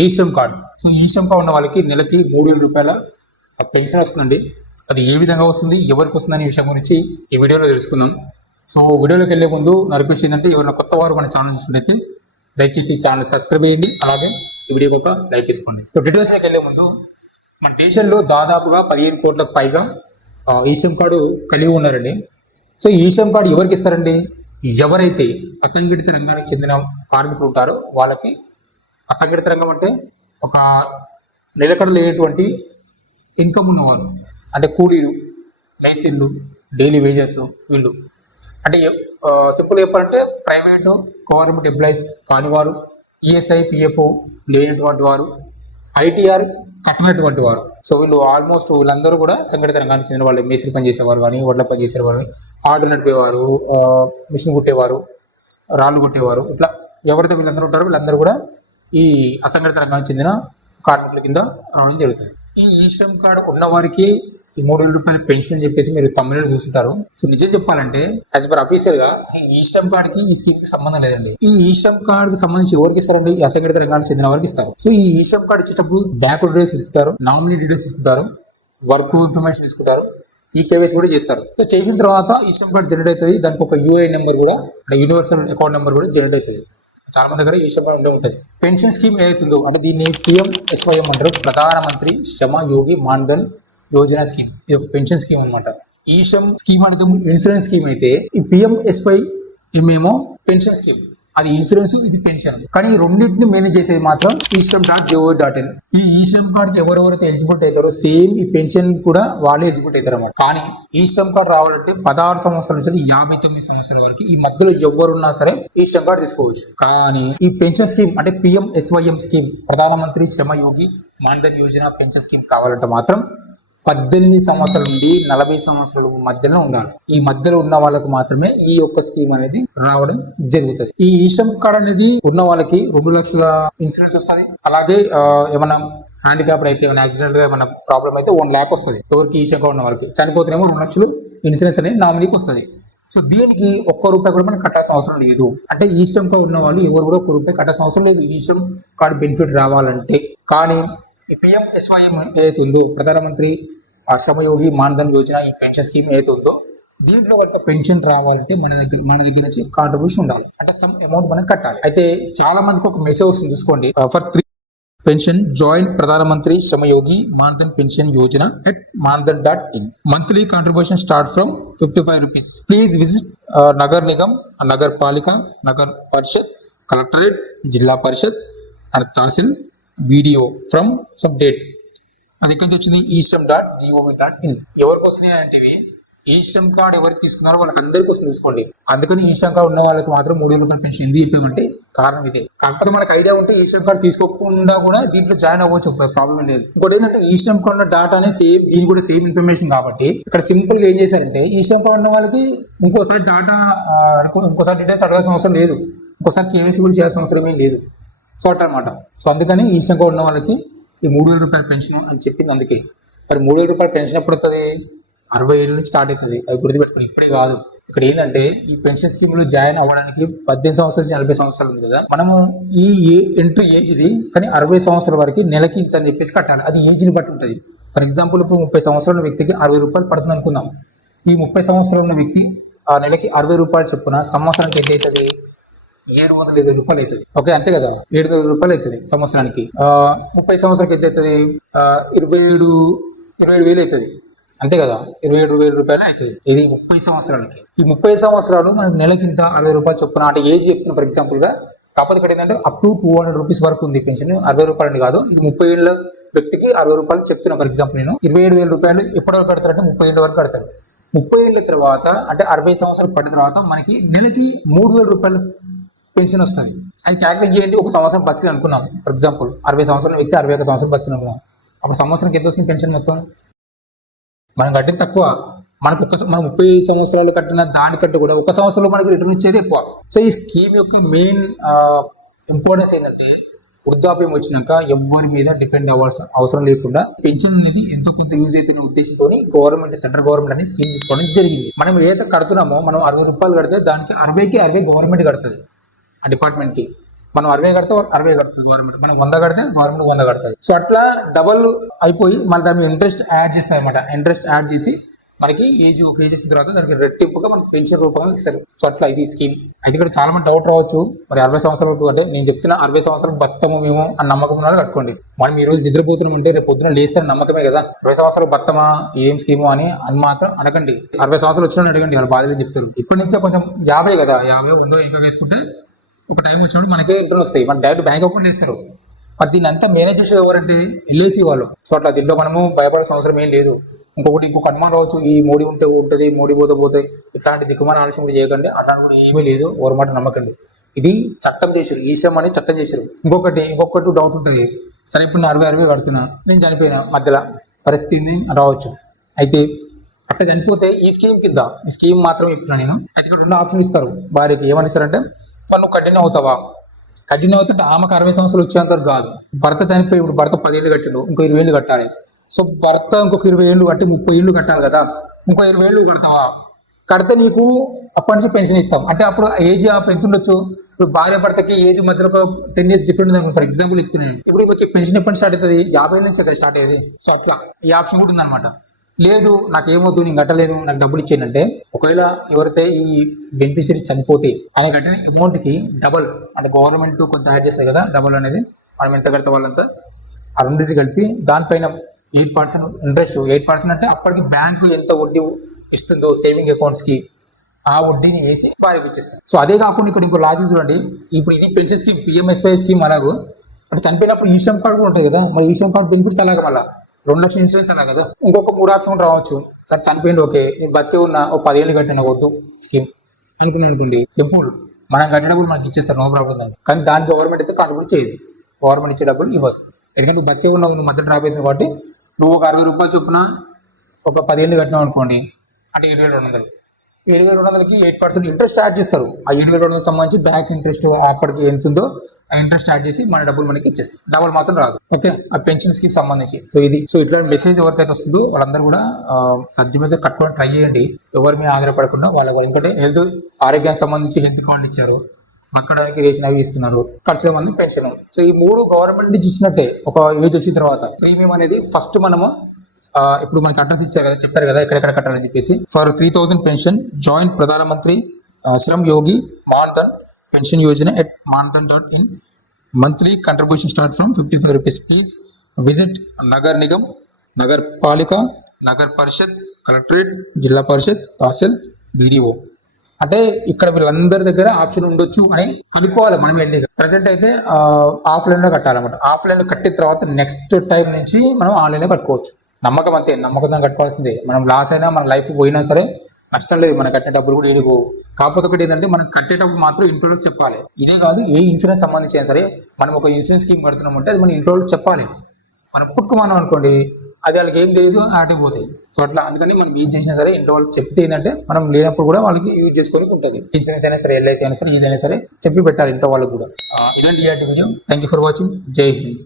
ఈ Shram card. So ఈ Shram card ఉన్న వాళ్ళకి నెలకి 3,000 రూపాయల పెన్షన్ వస్తుందండి. అది ఏ విధంగా వస్తుంది, ఎవరికి వస్తుంది అనే విషయం గురించి ఈ వీడియోలో తెలుసుకుందాం. సో వీడియోలోకి వెళ్ళే ముందు నా రిక్వెస్ట్ ఏంటంటే, ఎవరైనా కొత్త వారు మన ఛానల్ చూసినట్లయితే దయచేసి ఛానల్ సబ్స్క్రైబ్ చేయండి, అలాగే ఈ వీడియో ఒక లైక్ ఇసుకోండి. సో డీటెయిల్స్లోకి వెళ్ళే ముందు, మన దేశంలో దాదాపుగా 15 కోట్లకు పైగా ఈ శ్రమ్ కార్డు కలిగి ఉన్నారండి. సో ఈ శ్రమ్ కార్డు ఎవరికి ఇస్తారండి? ఎవరైతే అసంఘటిత రంగానికి చెందిన కార్మికులు ఉంటారో వాళ్ళకి. అసంఘటిత రంగం అంటే ఒక నిలకడ లేనటువంటి ఇన్కమ్ ఉన్నవారు, అంటే కూలీలు, మేసిన్లు, డైలీ వేజెస్, వీళ్ళు అంటే సింపుల్ చెప్పాలంటే ప్రైవేటు గవర్నమెంట్ ఎంప్లాయీస్ కానివారు, ఈఎస్ఐ పిఎఫ్ లేనటువంటి వారు, ఐటీఆర్ కట్టినటువంటి వారు. సో వీళ్ళు ఆల్మోస్ట్ వీళ్ళందరూ కూడా సంఘటిత రంగానికి చెందిన వాళ్ళు. మేసిరి పని చేసేవారు కానీ, వడ్ల పని చేసేవారు, ఆర్డర్ నడిపేవారు, మిషన్ కుట్టేవారు, రాళ్ళు కొట్టేవారు, ఇట్లా ఎవరైతే వీళ్ళందరూ ఉంటారో వీళ్ళందరూ కూడా ఈ అసంఘటిత రంగానికి చెందిన కార్మికుల కింద రావడం జరుగుతుంది. ఈ శ్రమ్ కార్డు ఉన్న వారికి ఈ 3,000 రూపాయల పెన్షన్ అని చెప్పేసి మీరు తమిళలో చూస్తుంటారు. సో నిజం చెప్పాలంటే యాజ్ పర్ అఫీసర్ గా ఈ శ్రమ్ కార్డుకి ఈ స్కీమ్ కి సంబంధం లేదండి. ఈ శ్రమ్ కార్డుకి సంబంధించి ఎవరికి ఇస్తారండి? ఈ అసంఘటిత రంగానికి చెందిన వారికి ఇస్తారు. సో ఈ శ్రమ్ కార్డు ఇచ్చేటప్పుడు బ్యాంక్ డీటెయిల్స్ తీసుకుంటారు, నామినీ డీటెయిల్స్ తీసుకుంటారు, వర్క్ ఇన్ఫర్మేషన్ తీసుకుంటారు, ఈ కేవైసీ కూడా చేస్తారు. సో చేసిన తర్వాత ఈ శ్రమ్ కార్డు జనరేట్ అవుతుంది. దానికి ఒక యూఐ నెంబర్ కూడా, యూనివర్సల్ అకౌంట్ నెంబర్ కూడా జనరేట్ అవుతుంది. చాలా మంది దగ్గర ఈ శ్రమ్ కార్డు ఉంటుంది. పెన్షన్ స్కీమ్ ఏదైతుందో అంటే దీన్ని PMSYM అంటారు, ప్రధానమంత్రి శ్రమ యోగి మాన్ధన్ యోజన స్కీమ్. ఇది ఒక పెన్షన్ స్కీమ్ అనమాట. ఈ శ్రమ్ స్కీమ్ అనేది ఇన్సూరెన్స్ స్కీమ్ అయితే, ఈ PMSYM ఏమో పెన్షన్ స్కీమ్. అది ఇన్సూరెన్స్, ఇది పెన్షన్. కానీ ఈ రెండింటిని మేనేజ్ చేసేది మాత్రం eShram.gov.in. ఈ శ్రమ్ కార్డుకి ఎవరెవరైతే ఎలిజిబిలిటీ అవుతారో సేమ్ ఈ పెన్షన్ కూడా వాళ్ళే ఎలిజిబిలిటీ అవుతారు అన్నమాట. కానీ ఈ శ్రమ్ కార్డు రావాలంటే 16 సంవత్సరాల నుంచి 59 సంవత్సరాల వరకు ఈ మధ్యలో ఎవరున్నా సరే ఈ శ్రమ్ కార్డు తీసుకోవచ్చు. కానీ ఈ పెన్షన్ స్కీమ్ అంటే PMSYM స్కీమ్, ప్రధానమంత్రి శ్రమ యోగి మాన్ధన్ యోజన పెన్షన్ స్కీమ్ కావాలంటే మాత్రం 18 సంవత్సరాల నుండి 40 సంవత్సరాల మధ్యలో ఉండాలి. ఈ మధ్యలో ఉన్న వాళ్ళకు మాత్రమే ఈ యొక్క స్కీమ్ అనేది రావడం జరుగుతుంది. ఈ శ్రమ్ కార్డ్ అనేది ఉన్న వాళ్ళకి 2 లక్షల ఇన్సూరెన్స్ వస్తుంది. అలాగే ఏమన్నా హ్యాండిక్యాప్డ్ అయితే, ఏమైనా యాక్సిడెంట్ గా ఏమైనా ప్రాబ్లం అయితే 1 lakh వస్తుంది. ఎవరికి ఈ శ్రమ్ కార్డ్ ఉన్న వాళ్ళకి. చనిపోతేనేమో 2 లక్షలు ఇన్సూరెన్స్ అనేది నామినీకి వస్తుంది. సో దీనికి ₹1 కూడా మనం కట్టాల్సిన అవసరం లేదు. అంటే ఈ శ్రమ్ కార్డ్ ఉన్న వాళ్ళు ఎవరు కూడా ₹1 కట్టాల్సిన అవసరం లేదు ఈ శ్రమ్ కార్డ్ బెనిఫిట్ రావాలంటే. కానీ ఈ PMSYM ఏదైతే ఉందో, ప్రధానమంత్రి శ్రమయోగి మాన్ధన్ యోజన, ఈ పెన్షన్ స్కీమ్ ఏదైతే ఉందో, దీంట్లో కనుక పెన్షన్ రావాలంటే మన దగ్గర నుంచి కాంట్రిబ్యూషన్ ఉండాలి. అంటే సమ్ అమౌంట్ మనం కట్టాలి. అయితే చాలా మందికి ఒక మెసేజ్ వస్తుంది చూసుకోండి, for 3 pension join Pradhan Mantri Shramyogi Maandhan pension Yojana at mandhan.in. Monthly contribution start from ₹55. Please visit Nagar Nigam, Nagar Palika, Nagar Parishad, collectorate, Zilla Parishad and Tehsil video from some date. అది ఎక్కడి నుంచి వచ్చింది? eShram.gov.in. ఎవరికి వస్తున్నాయి అంటే ఈ శ్రమ్ కార్డు ఎవరికి తీసుకున్నారో వాళ్ళకి అందరికీ వస్తుంది చూసుకోండి. అందుకని ఈ శ్రమ్ కార్డు ఉన్న వాళ్ళకి మాత్రం ₹3,000 పెన్షన్ ఎందుకు చెప్పామంటే కారణం ఇదే. కాకపోతే మనకు ఐడియా ఉంటే ఈ శ్రమ్ కార్డు తీసుకోకుండా కూడా దీంట్లో జాయిన్ అవ్వచ్చు, ప్రాబ్లం లేదు. ఇంకోటి ఏంటంటే ఈ శ్రమ్ కార్డు డాటా అనేది సేమ్, దీని కూడా సేమ్ ఇన్ఫర్మేషన్ కాబట్టి ఇక్కడ సింపుల్ గా ఏం చేశారంటే, ఈ శ్రమ్ కార్డు ఉన్న వాళ్ళకి ఇంకోసారి డాటా ఇంకోసారి డీటెయిల్స్ అడగాల్సిన అవసరం లేదు, ఇంకోసారి కేవైసీ కూడా చేయాల్సిన అవసరం ఏం లేదు. సో అట్లనమాట. సో అందుకని ఈ శ్రమ్ కార్డు ఉన్న వాళ్ళకి ఈ ₹3,000 పెన్షన్ అని చెప్పింది. అందుకే మరి ₹3,000 పెన్షన్ ఎప్పుడు వస్తుంది? 60 ఏళ్ళ నుంచి స్టార్ట్ అవుతుంది. అది గుర్తుపెట్టుకుని ఇప్పుడే కాదు. ఇక్కడ ఏంటంటే ఈ పెన్షన్ స్కీమ్ లో జాయిన్ అవ్వడానికి 18 సంవత్సరాల నుంచి 40 సంవత్సరాలు ఉంది కదా. మనము ఈ ఎంట్రీ ఏజ్ ఇది, కానీ 60 సంవత్సరాల వరకు నెలకి ఇంత అని చెప్పేసి కట్టాలి. అది ఏజ్ ని బట్టి ఉంటుంది. ఫర్ ఎగ్జాంపుల్ ఇప్పుడు 30 సంవత్సరాల వ్యక్తికి ₹60 పడుతుంది అనుకుందాం. ఈ 30 సంవత్సరాల ఉన్న వ్యక్తి ఆ నెలకి ₹60 చొప్పున సంవత్సరానికి ఎంత అవుతుంది? ₹720 అవుతుంది. ఓకే, అంతే కదా, ₹7,000 అవుతుంది సంవత్సరానికి. 30 సంవత్సరానికి ఎంత అవుతుంది? 27,000 అవుతుంది. అంతే కదా, ₹27,000 అవుతుంది. ఇది 30 సంవత్సరాలకి. ఈ 30 సంవత్సరాలు మనకి నెలకి ఇంత ₹60 చొప్పున అంటే ఏజ్ చెప్తున్నా ఫర్ ఎగ్జాంపుల్ గా. కాకపోతే ఇక్కడ ఏంటంటే అప్ టు ₹200 వరకు ఉంది పెన్షన్. ₹60 అని కాదు, ఇది 30 ఏళ్ళ వ్యక్తికి ₹60 చెప్తున్నా ఫర్ ఎగ్జాంపుల్. నేను ₹27,000 ఎప్పటి వరకు కడతారంటే 30 ఏళ్ళ వరకు కడతారు. 30 ఏళ్ళ తర్వాత అంటే 60 సంవత్సరాలు పడిన తర్వాత మనకి నెలకి ₹3,000 పెన్షన్ వస్తుంది. అది క్యాల్కులేట్ చేయండి. ఒక సంవత్సరం బతికి అనుకున్నాం ఫర్ ఎగ్జాంపుల్, 60 సంవత్సరాల వ్యక్తి 61 సంవత్సరం బతికి అనుకున్నాం. అప్పుడు సంవత్సరానికి ఎంత వస్తుంది పెన్షన్ మొత్తం? మనం కట్టిన తక్కువ. మనం 30 సంవత్సరాలు కట్టిన దానికంటే కూడా 1 సంవత్సరంలో మనకి రిటర్న్ ఇచ్చేది ఎక్కువ. సో ఈ స్కీమ్ యొక్క మెయిన్ ఇంపార్టెన్స్ ఏంటంటే, వృద్ధాప్యం వచ్చినాక ఎవరి మీద డిపెండ్ అవ్వాల్సిన అవసరం లేకుండా పెన్షన్ అనేది ఎంతో కొంత యూజ్ అవుతున్న ఉద్దేశంతో గవర్నమెంట్, సెంట్రల్ గవర్నమెంట్ అనేది స్కీమ్ తీసుకోవడం జరిగింది. మనం ఏదైతే కడుతున్నామో, మనం ₹60 కడితే దానికి 60కి 60 గవర్నమెంట్ కడుతుంది ఆ డిపార్ట్మెంట్కి. మనం 60 కడితే 60 కడుతుంది గవర్నమెంట్, మనం 100 కడితే గవర్నమెంట్ 100 కడుతుంది. సో అట్లా డబల్ అయిపోయి మళ్ళీ దాని ఇంట్రెస్ట్ యాడ్ చేస్తారు అనమాట. ఇంట్రెస్ట్ యాడ్ చేసి మనకి ఒక ఏజ్ వచ్చిన తర్వాత దానికి రెట్టింపుగా మనకి పెన్షన్ రూపంగా ఇస్తారు. సో అట్లా ఇది స్కీమ్. అయితే ఇక్కడ చాలా మంది డౌట్ రావచ్చు, మరి 60 సంవత్సరాల వరకు అంటే నేను చెప్తున్నా 60 సంవత్సరాలు బతము మేము అని నమ్మకం ఉన్నారో కట్టుకోండి. మనం ఈ రోజు నిద్రపోతున్నాం అంటే రేపు పొద్దున లేస్తారని నమ్మకమే కదా. 20 సంవత్సరాలు బతమా ఏం స్కీము అని మాత్రం అడగండి. 60 సంవత్సరాలు వచ్చిన అడగండి, వాళ్ళ బాధలు చెప్తారు. ఇప్పటి నుంచే కొంచెం 50 కదా, 50 ఉందో ఇంకా వేసుకుంటే ఒక టైం వచ్చినప్పుడు మనకే రిటర్న్ వస్తాయి, మన డైరెక్ట్ బ్యాంక్ అకౌంట్ వేస్తారు. మరి దీన్ని అంతా మేనేజ్ చేసేది ఎవరంటే ఎల్ఐసి వాళ్ళు. సో అట్లా దీంట్లో మనము భయపడాల్సిన అవసరం ఏం లేదు. ఇంకొక అనుమానం రావచ్చు, ఈ మోడీ ఉంటే ఉంటుంది, మోడీ పోతే ఇట్లాంటి దిక్కుమాన ఆలస్యం కూడా చేయకండి. అట్లాంటి కూడా ఏమీ లేదు, ఎవరి మాట నమ్మకండి. ఇది చట్టం చేశారు, ఈశ్రం అని చట్టం చేశారు. ఇంకొకటి డౌట్ ఉంటుంది, సరే ఇప్పుడు నేను 60 కడుతున్నా, నేను చనిపోయినా మధ్యలో పరిస్థితి రావచ్చు. అయితే అట్లా చనిపోతే ఈ స్కీమ్ మాత్రం చెప్తున్నా నేను. అయితే ఇక్కడ 2 ఆప్షన్ ఇస్తారు భార్యకి. ఏమని ఇస్తారంటే, నువ్వు కంటిన్యూ అవుతావా, కంటిన్యూ అవుతుంటే ఆమెకు 60 సంవత్సరాలు వచ్చేంత కాదు. భర్త చనిపోయి ఇప్పుడు భర్త 10 ఏళ్ళు కట్టాడు, ఇంకో 20 ఏళ్ళు కట్టాలి. సో భర్త ఇంకొక 20 ఏళ్ళు కట్టి 30 ఏళ్ళు కట్టాలి కదా. ఇంకో 20 ఏళ్ళు కడతావా, కడితే నీకు అప్పటి నుంచి పెన్షన్ ఇస్తాం. అంటే అప్పుడు ఏజ్ ఎంత ఉండొచ్చు, ఇప్పుడు భార్య భర్తకి ఏజ్ మధ్యలో ఒక 10 years డిఫరెంట్ ఉంది. ఫర్ ఎగ్జాంపుల్ చెప్తున్నాను, ఇప్పుడు మీకు పెన్షన్ ఎప్పటి స్టార్ట్ అవుతుంది, 50 నుంచి కదా స్టార్ట్ అయ్యేది. సో అట్లా ఈ ఆప్షన్ కూడా ఉందన్నమాట. లేదు నాకు ఏమవుతుంది, నేను కట్టలేను, నాకు డబ్బులు ఇచ్చేయంటే, ఒకవేళ ఎవరైతే ఈ బెనిఫిషియరీ చనిపోతే ఆయన కట్టిన అమౌంట్కి డబల్, అంటే గవర్నమెంట్ కొంత యాడ్ చేస్తారు కదా, డబల్ అనేది మనం ఎంత కడితే వాళ్ళంతా ఆ రెండింటి కలిపి దానిపైన 8% ఇంట్రెస్ట్. 8% అంటే అప్పటికి బ్యాంకు ఎంత వడ్డీ ఇస్తుందో సేవింగ్ అకౌంట్స్కి, ఆ వడ్డీని వేసి వారికి ఇచ్చేస్తారు. సో అదే కాకుండా ఇక్కడ ఇంకో లాజిక్ చూడండి, ఇప్పుడు ఇది పెన్షన్ స్కీమ్, పిఎంఎస్వై స్కీమ్ అలాగో, అంటే చనిపోయినప్పుడు ఈశ్రమ్ కార్డు కూడా ఉంటుంది కదా, మరి ఈశ్రమ్ కార్డు బెనిఫిట్స్ అలాగే మళ్ళీ 2 లక్షల ఇన్సూరెన్స్ అలా కదా. ఇంకొక 3 ఆప్షన్ రావచ్చు, సరే చనిపోయింది ఓకే, నేను బతికి ఉన్న ఒక 10 ఏళ్ళు కట్టిన వద్దు స్కీమ్ అనుకోండి, సింపుల్, మనం కట్టిన డబ్బులు మనకి ఇచ్చేస్తారు, నో ప్రాబ్లం దాన్ని. కానీ దాని గవర్నమెంట్ అయితే కాంట్రిబ్యూట్ చేయదు, గవర్నమెంట్ ఇచ్చే డబ్బులు ఇవ్వదు. ఎందుకంటే నువ్వు బతికి ఉన్నావు, నువ్వు మధ్య డ్రాప్ అవుతుంది కాబట్టి నువ్వు ఒక 60 రూపాయలు చొప్పున ఒక 10 ఏళ్ళు కట్టినావు అనుకోండి, అంటే 7,200. 7,200కి 8% ఇంట్రెస్ట్ యాడ్ చేస్తారు. ఆ 7,200 సంబంధించి బ్యాంక్ ఇంట్రెస్ట్ అప్పటికి ఎంత ఉందో ఆ ఇంట్రెస్ట్ యాడ్ చేసి మన డబ్బులు మనకి ఇచ్చేస్తారు. డబ్బులు మాత్రం రాదు. ఓకే, ఆ పెన్షన్ స్కీమ్ సంబంధించి. సో ఇట్లాంటి మెసేజ్ ఎవరికైతే వస్తుందో వాళ్ళందరూ కూడా సజ్జ మీద కట్టుకొని ట్రై చేయండి, ఎవరి మీద ఆధారపడకుండా. వాళ్ళ ఎందుకంటే ఆరోగ్యానికి సంబంధించి హెల్త్ కార్డు ఇచ్చారు, బతకడానికి రేషన్ అవి ఇస్తున్నారు, ఖర్చుల మంది పెన్షన్. సో ఈ 3 గవర్నమెంట్ నుంచి ఇచ్చినట్టే. ఒక ఏజ్ వచ్చిన తర్వాత ప్రీమియం అనేది ఫస్ట్ మనము ఇప్పుడు మనకి అడ్రస్ ఇచ్చారు కదా, చెప్పారు కదా ఎక్కడెక్కడ కట్టాలని చెప్పేసి. For 3,000 pension join Pradhan Mantri Shram Yogi Maandhan pension Yojana at mandan.in. Monthly contribution start from 55 rupees. Please visit Nagar Nigam, Nagar Palika, Nagar Parishad, collectorate, Zilla Parishad, tehsil, BDO. అంటే ఇక్కడ వీళ్ళందరి దగ్గర ఆప్షన్ ఉండొచ్చు అని కనుక్కోవాలి మనం వెళ్ళి. ప్రెసెంట్ అయితే ఆఫ్లైన్ లో కట్టాలన్నమాట. ఆఫ్లైన్ లో కట్టిన తర్వాత నెక్స్ట్ టైం నుంచి మనం ఆన్లైన్ లో కట్టుకోవచ్చు. నమ్మకం అంతే, నమ్మకంతో కట్టుకోవాల్సిందే. మనం లాస్ అయినా మన లైఫ్ పోయినా సరే నష్టం లేదు, మనం కట్టే డబ్బులు కూడా ఏడుగు. కాకపోతే ఒకటి ఏంటంటే మనం కట్టేటప్పుడు మాత్రం ఇంట్లో చెప్పాలి. ఇదే కాదు, ఏ ఇన్సూరెన్స్ సంబంధించి సరే మనం ఒక ఇన్సూరెన్స్ స్కీమ్ కడుతున్నామంటే అది మన ఇంట్లో చెప్పాలి. మనం పుట్టుకున్నాం అనుకోండి, అది వాళ్ళకి ఏం తెలియదు, ఆటిపోతాయి. సో అట్లా అందుకని మనం ఏం చేసినా సరే ఇంట్లో వాళ్ళకి చెప్తే ఏంటంటే మనం లేనప్పుడు కూడా వాళ్ళకి యూజ్ చేసుకోనికి ఉంటుంది. ఇన్సూరెన్స్ అయినా సరే, LIC అయినా సరే, ఏదైనా సరే చెప్పి పెట్టాలి ఇంట్లో వాళ్ళకి కూడా. ఇలాంటి video. Thank you for watching. జై హింద్.